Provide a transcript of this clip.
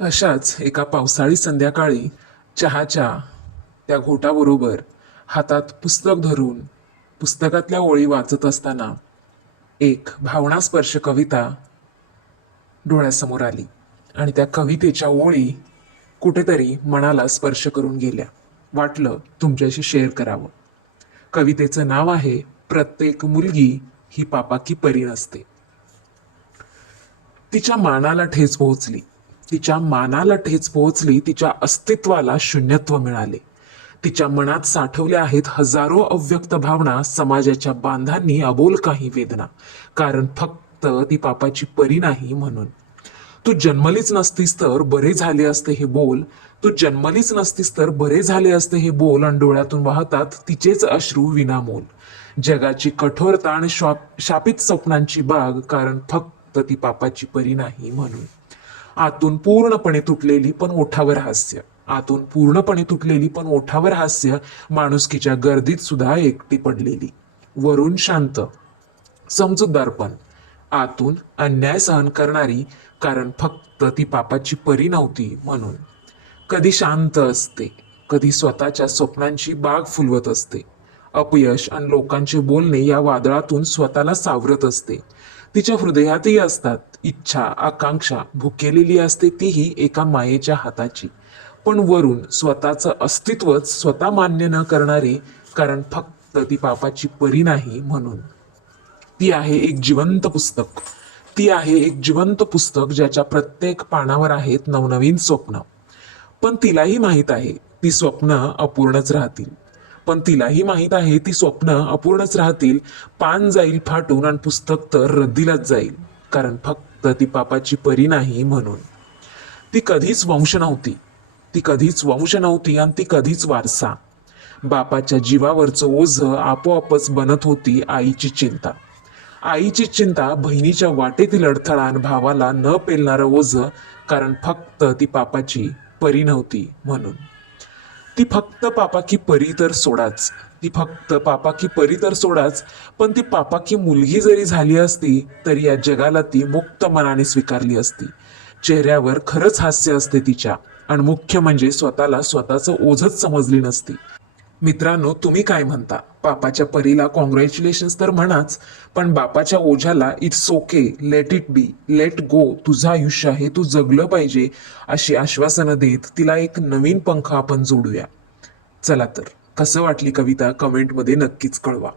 अशाच एका पावसाळी संध्याकाळी चहाच्या त्या घोटाबरोबर हातात पुस्तक धरून पुस्तकातल्या ओळी वाचत असताना एक भावनास्पर्श कविता डोळ्यासमोर आली आणि त्या कवितेच्या ओळी कुठेतरी मनाला स्पर्श करून गेल्या. वाटलं तुमच्याशी शेअर करावं. कवितेचं नाव आहे प्रत्येक मुलगी ही पापाकी परी नसते. तिच्या मानाला ठेच पोहोचली, तिच्या मानाला ठेच पोहोचली, तिच्या अस्तित्वाला शून्यत्व मिळाले. तिच्या मनात साठवल्या आहेत हजारो अव्यक्त भावना, समाजाच्या बांधांनी अबोल काही वेदना. कारण फक्त ती पापाची परी नाही म्हणून. तू जन्मलीच नसतीस तर बरे झाले असते हे बोल, तू जन्मलीच नसतीस तर बरे झाले असते हे बोल, आणि डोळ्यातून वाहतात तिचेच अश्रू विनामोल. जगाची कठोरता आणि शापित स्वप्नांची बाग, कारण फक्त ती पापाची परी नाही म्हणून. आतून पूर्णपणे तुटलेली पण ओठावर हास्य, आतून पूर्णपणे तुटलेली पण ओठावर हास्य, माणुसकीच्या गर्दीत सुद्धा एकटी पडलेली. वरून शांत समजूतदारपण, आतून अन्याय सहन करणारी, कारण फक्त ती पापाची परी नव्हती म्हणून. कधी शांत असते, कधी स्वतःच्या स्वप्नांची बाग फुलवत असते. अपयश आणि लोकांचे बोलणे या वादळातून स्वतःला सावरत असते. तिच्या हृदयातही असतात इच्छा, आकांक्षा, भुकेलेली असते तीही एका मायेच्या हाताची. पण वरून स्वतःचं अस्तित्वच स्वतः मान्य न करणारे, कारण फक्त ती पापाची परी नाही म्हणून. ती आहे एक जिवंत पुस्तक, ती आहे एक जिवंत पुस्तक ज्याच्या प्रत्येक पानावर आहेत नवनवीन स्वप्न. पण तिलाही माहीत आहे ती स्वप्न अपूर्णच राहतील. पण तिलाही माहीत आहे ती स्वप्न अपूर्णच राहतील. पान जाईल फाटून आणि पुस्तक तर रद्दीलाच जाईल, कारण फक्त ती पापाची परी नाही म्हणून. ती कधीच वंश नव्हती, ती कधीच वंश नव्हती आणि ती कधीच वारसा. बापाच्या जीवावरचं ओझं आपोआपच बनत होती आईची चिंता. आईची चिंता बहिणीच्या वाटेतील अडथळा आणि भावाला न पेलणारं ओझं, कारण फक्त ती पापाची परी नव्हती म्हणून. ती फक्त पापाकी परी तर सोडाच, ती फक्त पापाकी परी तर सोडाच, पण ती पापाकी मुलगी जरी झाली असती तरी या जगाला ती मुक्त मनाने स्वीकारली असती. चेहऱ्यावर खरंच हास्य असते तिच्या, आणि मुख्य म्हणजे स्वतःला स्वतःचं ओझच समजली नसती. मित्रांनो, तुम्ही काय म्हणता? पापाच्या परीला कॉंग्रॅच्युलेशन्स तर म्हणाच, पण बापाच्या ओझ्याला it's okay, let it be, let go, तुझं आयुष्य आहे, तू जगलं पाहिजे, अशी आश्वासनं देत तिला एक नवीन पंख आपण जोडूया. चला तर, कसं वाटली कविता कमेंटमध्ये नक्कीच कळवा.